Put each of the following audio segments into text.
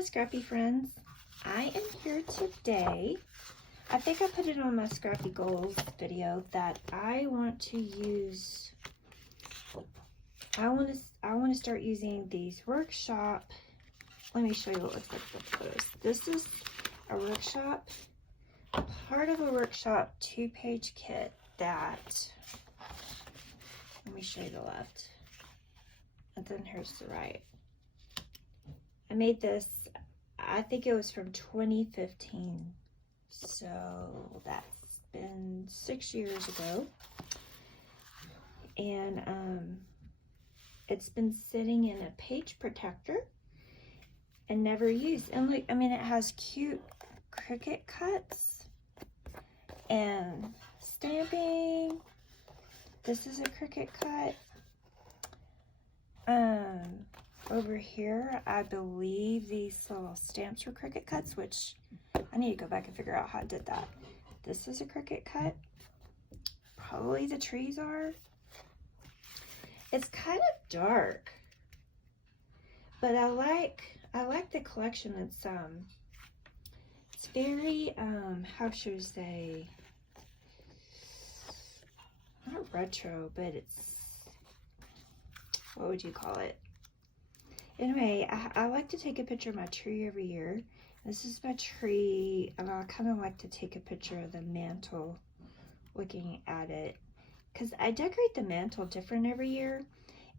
my Scrappy friends. I am here today. I think I put it on my Scrappy Goals video that I want to use. I want to start using these workshop. Let me show you what it looks like with the photos. This is a workshop, part of a workshop 2-page kit that, let me show you the left, and then here's the right. I made this, I think it was from 2015, so that's been 6 years ago, and it's been sitting in a page protector and never used. And look, I mean, it has cute Cricut cuts and stamping. This is a Cricut cut. Over here, I believe these little stamps were Cricut cuts, which I need to go back and figure out how I did that. This is a Cricut cut. Probably the trees are. It's kind of dark, but I like the collection. It's very how should I say, not retro, but it's, what would you call it? Anyway, I like to take a picture of my tree every year. This is my tree, and I kind of like to take a picture of the mantle looking at it, because I decorate the mantle different every year,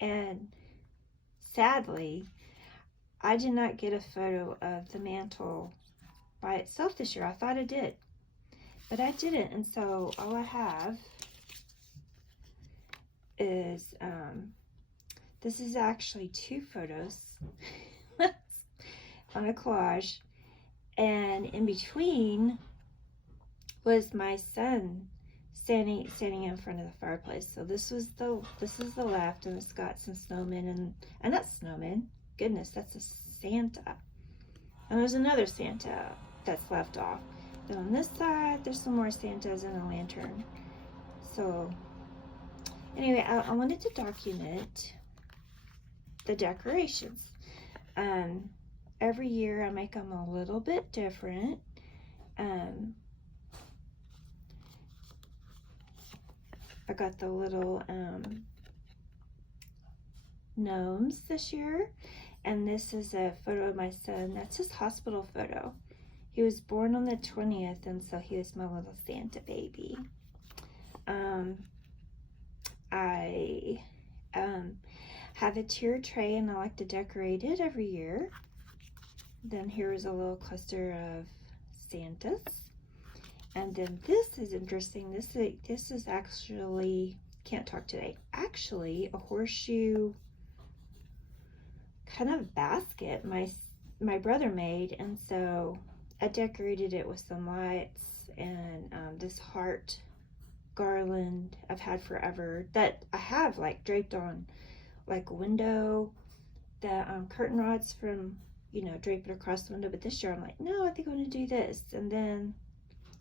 and sadly, I did not get a photo of the mantle by itself this year. I thought I did, but I didn't, and so all I have is, this is actually 2 photos on a collage, and in between was my son standing in front of the fireplace. So this is the left, and it's got some snowmen and not snowmen. Goodness, that's a Santa. And there's another Santa that's left off. Then on this side, there's some more Santas and a lantern. So anyway, I wanted to document the decorations. Every year I make them a little bit different. I got the little gnomes this year, and this is a photo of my son. That's his hospital photo. He was born on the 20th, and so he was my little Santa baby. I have a tier tray, and I like to decorate it every year. Then here is a little cluster of Santas. And then this is interesting. This is actually, can't talk today, actually a horseshoe kind of basket my brother made, and so I decorated it with some lights and this heart garland I've had forever that I have like draped on like a window, the curtain rods from, you know, drape it across the window. But this year I'm like, no, I think I'm gonna do this, and then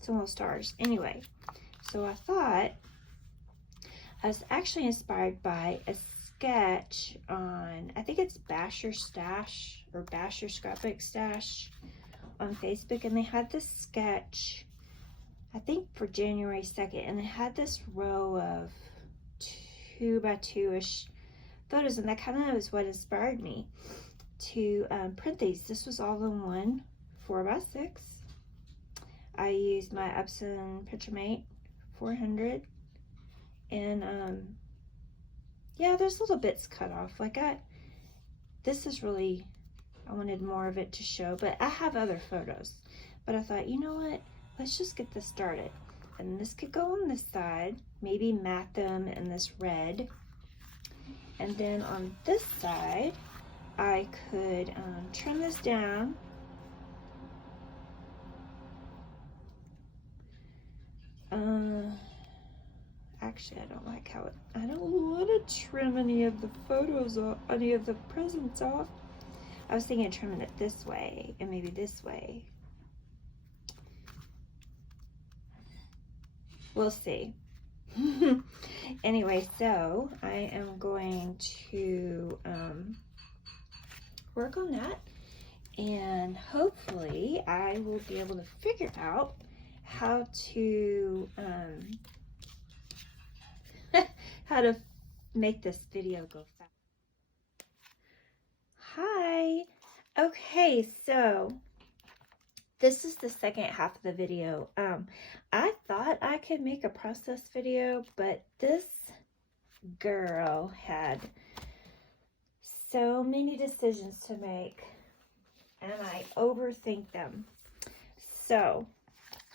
some little stars. Anyway, so I thought, I was actually inspired by a sketch on, I think it's Basher Stash or Basher Scrapbook Stash on Facebook, and they had this sketch, I think for January 2nd, and they had this row of 2x2-ish photos, and that kind of is what inspired me to print these. This was all in one 4x6. I used my Epson PictureMate 400, and yeah, there's little bits cut off. Like this is really, I wanted more of it to show, but I have other photos. But I thought, you know what? Let's just get this started. And this could go on this side, maybe mat them in this red. And then on this side, I could trim this down. Actually, I don't like how I don't want to trim any of the photos off, any of the presents off. I was thinking of trimming it this way and maybe this way. We'll see. Anyway, so I am going to work on that, And hopefully I will be able to figure out how to how to make this video go fast. Hi. Okay, so this is the second half of the video. I thought I could make a process video, but this girl had so many decisions to make and I overthink them. So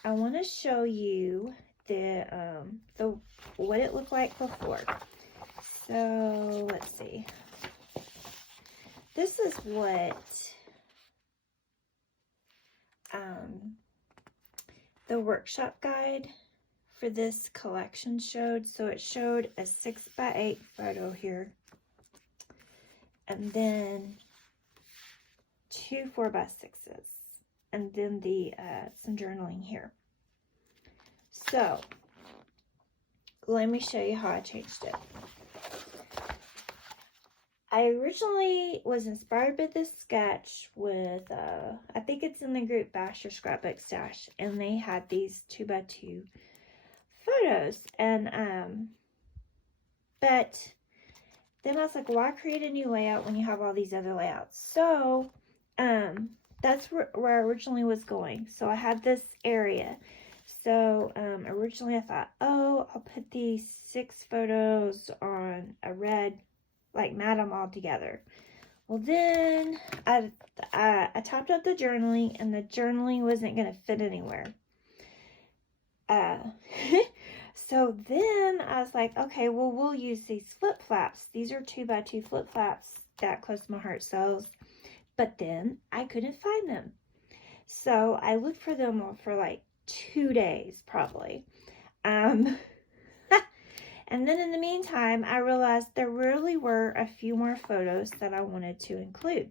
I want to show you the what it looked like before. So let's see. This is what the workshop guide for this collection showed. So it showed a 6x8 photo here, and then 2 4x6s, and then the some journaling here. So let me show you how I changed it. I originally was inspired by this sketch with, I think it's in the group Bash Your Scrapbook Stash, and they had these 2x2 photos, and, but then I was like, why create a new layout when you have all these other layouts? So, that's where I originally was going. So I had this area. So, originally I thought, oh, I'll put these 6 photos on a red, like mat them all together. Well, then I topped up the journaling, and the journaling wasn't going to fit anywhere. So then I was like, okay, well, we'll use these flip flaps. These are 2x2 flip flaps that Close to My Heart sells. But then I couldn't find them. So I looked for them for like 2 days, probably. And then in the meantime, I realized there really were a few more photos that I wanted to include.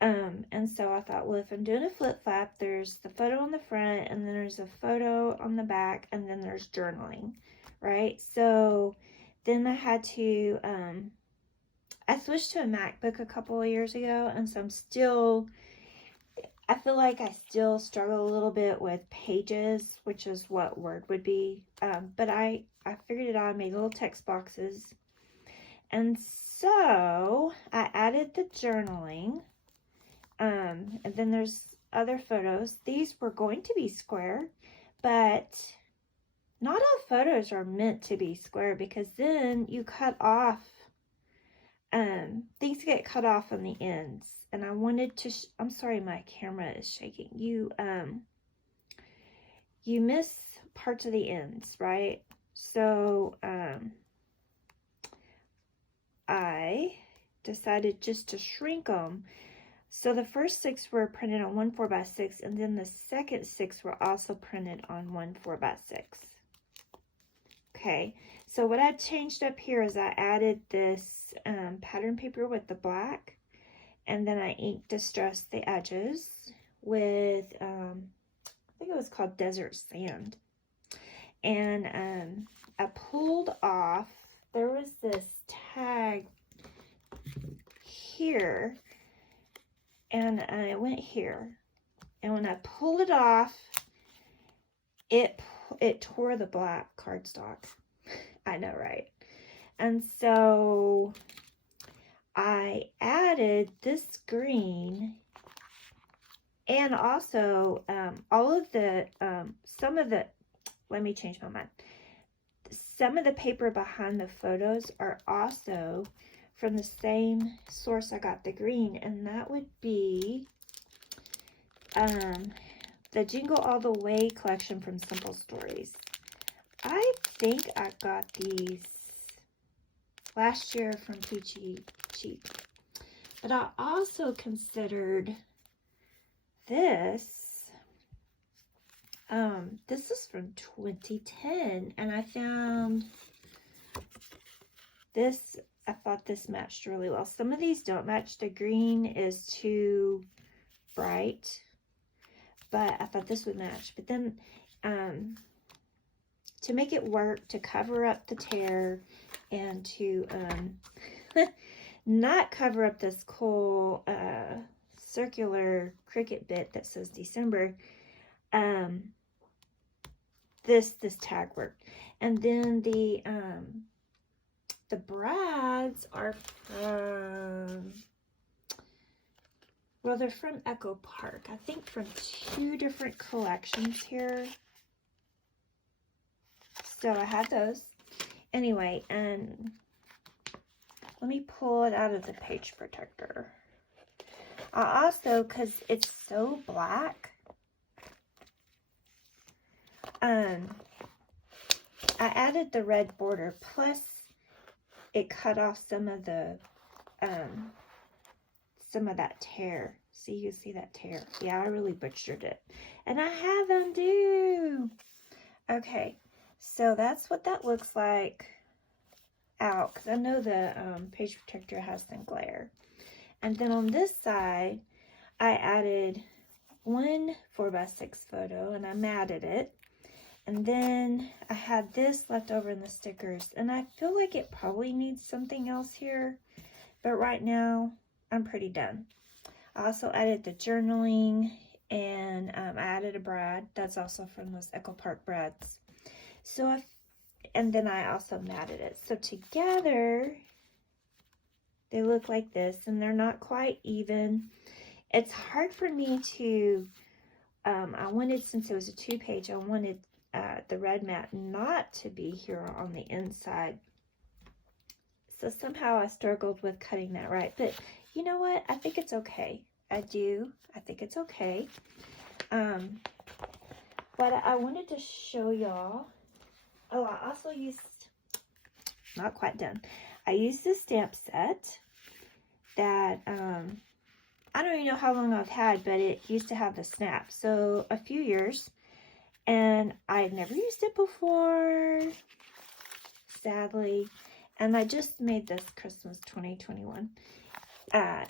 And so I thought, well, if I'm doing a flip flap, there's the photo on the front, and then there's a photo on the back, and then there's journaling, right? So then I had to, I switched to a MacBook a couple of years ago, and so I feel like I still struggle a little bit with Pages, which is what Word would be. But I figured it out. I made little text boxes. And so I added the journaling. And then there's other photos. These were going to be square, but not all photos are meant to be square, because then you cut off, things get cut off on the ends. And I wanted to, I'm sorry, my camera is shaking. You miss parts of the ends, right? So, I decided just to shrink them. So the first 6 were printed on 1 4x6, and then the second 6 were also printed on 1 4x6. Okay, so what I changed up here is I added this pattern paper with the black, and then I ink distressed the edges with, I think it was called Desert Sand. And I pulled off, there was this tag here, and I went here, and when I pulled it off, it tore the black cardstock. I know, right? And so I added this green, and also all of the let me change my mind. Some of the paper behind the photos are also from the same source I got the green, and that would be the Jingle All the Way collection from Simple Stories. I think I got these last year from Peachy Cheap. But I also considered this. This is from 2010, and I found this. I thought this matched really well. Some of these don't match. The green is too bright, but I thought this would match. But then to make it work, to cover up the tear, and to not cover up this cool circular Cricut bit that says December, this tag worked. And then the brads are from, well, they're from Echo Park. I think from 2 different collections here. So I had those. Anyway, and let me pull it out of the page protector. I also, because it's so black, I added the red border, plus it cut off some of the, some of that tear. See, you see that tear? Yeah, I really butchered it. And I have undo. Okay, so that's what that looks like out, because I know the page protector has some glare. And then on this side, I added one 4x6 photo, and I matted it. And then I had this left over in the stickers, and I feel like it probably needs something else here, but right now I'm pretty done. I also added the journaling, and I added a brad. That's also from those Echo Park brads. So and then I also matted it. So together, they look like this, and they're not quite even. It's hard for me to, I wanted, since it was a 2-page, I wanted the red mat not to be here on the inside. So somehow I struggled with cutting that right. But you know what? I think it's okay. I do. I think it's okay. But I wanted to show y'all. Oh, I also used, not quite done. I used this stamp set that, I don't even know how long I've had, but it used to have the snap. So a few years. And I've never used it before, sadly. And I just made this Christmas 2021.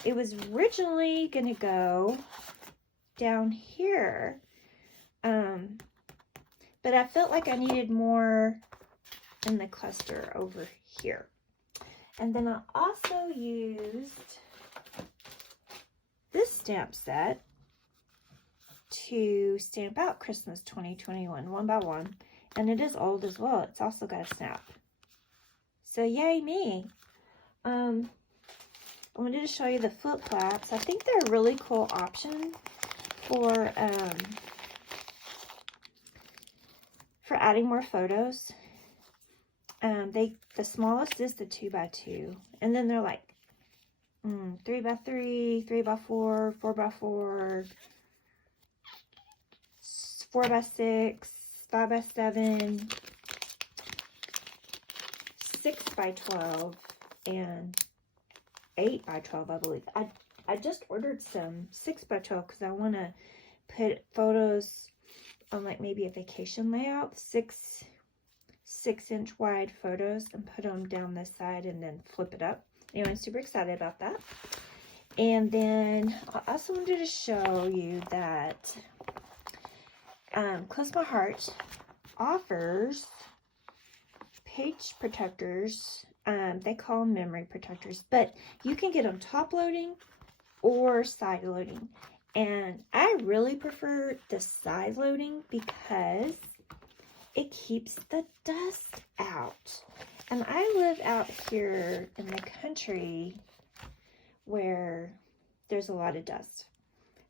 It was originally going to go down here. But I felt like I needed more in the cluster over here. And then I also used this stamp set to stamp out Christmas 2021 one by one, and it is old as well. It's also got a snap, so yay me. I wanted to show you the flip flaps. I think they're a really cool option for adding more photos. The smallest is the 2x2, and then they're like 3x3, 3x4, 4x4, 4x6, 5x7, 6x12, and 8x12, I believe. I just ordered some 6x12 because I want to put photos on, like, maybe a vacation layout, 6-inch wide photos, and put them down this side and then flip it up. Anyway, I'm super excited about that. And then I also wanted to show you that Close My Heart offers page protectors. They call them memory protectors, but you can get them top loading or side loading. And I really prefer the side loading because it keeps the dust out. And I live out here in the country where there's a lot of dust.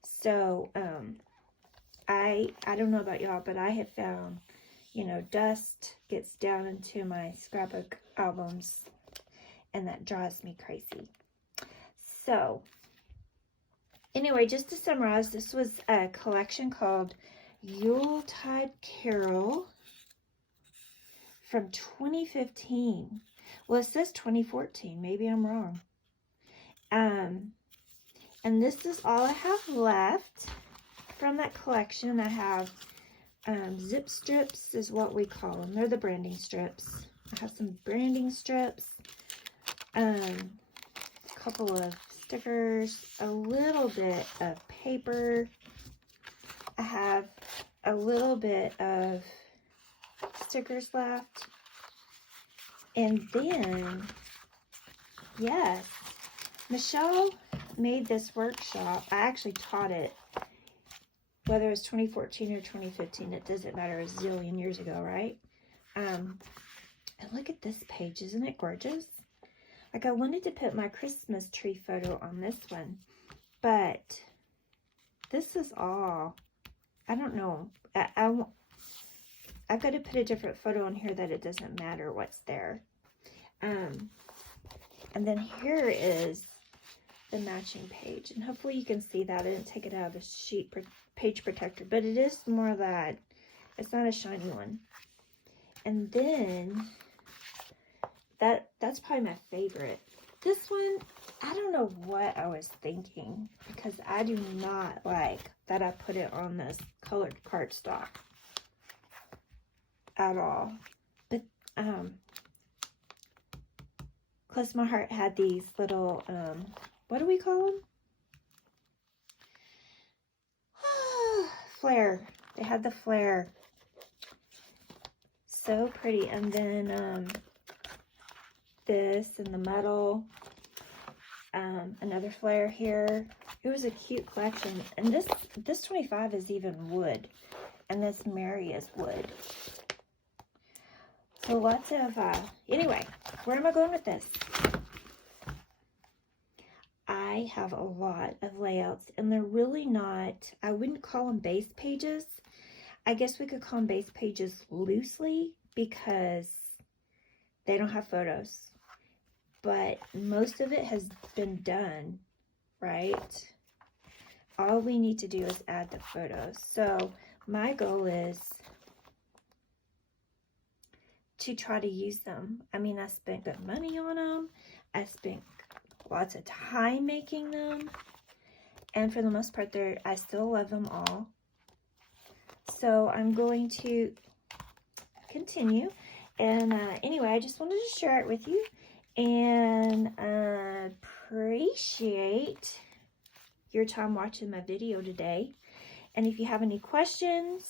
So, I don't know about y'all, but I have found, you know, dust gets down into my scrapbook albums, and that drives me crazy. So, anyway, just to summarize, this was a collection called Yuletide Carol from 2015. Well, it says 2014. Maybe I'm wrong. And this is all I have left from that collection. I have zip strips is what we call them. They're the branding strips. I have some branding strips, a couple of stickers, a little bit of paper. I have a little bit of stickers left. And then, yes, Michelle made this workshop, I actually taught it, whether it was 2014 or 2015, it doesn't matter, a zillion years ago, right? And look at this page, isn't it gorgeous? Like, I wanted to put my Christmas tree photo on this one, but this is all, I don't know. I've got to put a different photo on here that it doesn't matter what's there. And then here is the matching page, and hopefully you can see that. I didn't take it out of the sheet page protector, but it is more that it's not a shiny one. And then that's probably my favorite. This one, I don't know what I was thinking, because I do not like that I put it on this colored cardstock at all. But Close My Heart had these little what do we call them? Flare. They had the flare. So pretty. And then this and the metal. Another flare here. It was a cute collection. And this 25 is even wood. And this Mary is wood. So lots of, anyway, where am I going with this? I have a lot of layouts, and they're really not, I wouldn't call them base pages. I guess we could call them base pages loosely, because they don't have photos. But most of it has been done, right? All we need to do is add the photos. So my goal is to try to use them. I mean, I spent good money on them. I spent lots of time making them. And for the most part, I still love them all. So I'm going to continue. And anyway, I just wanted to share it with you. And appreciate your time watching my video today. And if you have any questions,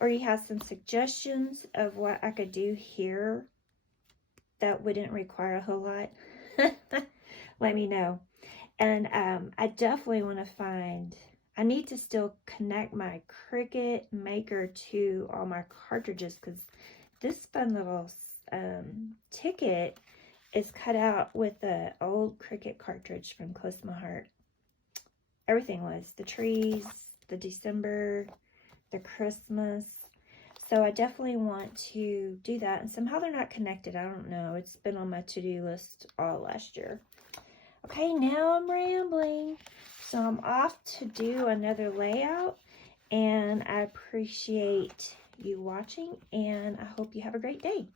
or you have some suggestions of what I could do here that wouldn't require a whole lot, let me know. And I definitely want to I need to still connect my Cricut Maker to all my cartridges, because this fun little ticket is cut out with the old Cricut cartridge from Close My Heart. Everything was. The trees, the December, the Christmas. So I definitely want to do that. And somehow they're not connected. I don't know. It's been on my to-do list all last year. Okay, now I'm rambling. So I'm off to do another layout. And I appreciate you watching. And I hope you have a great day.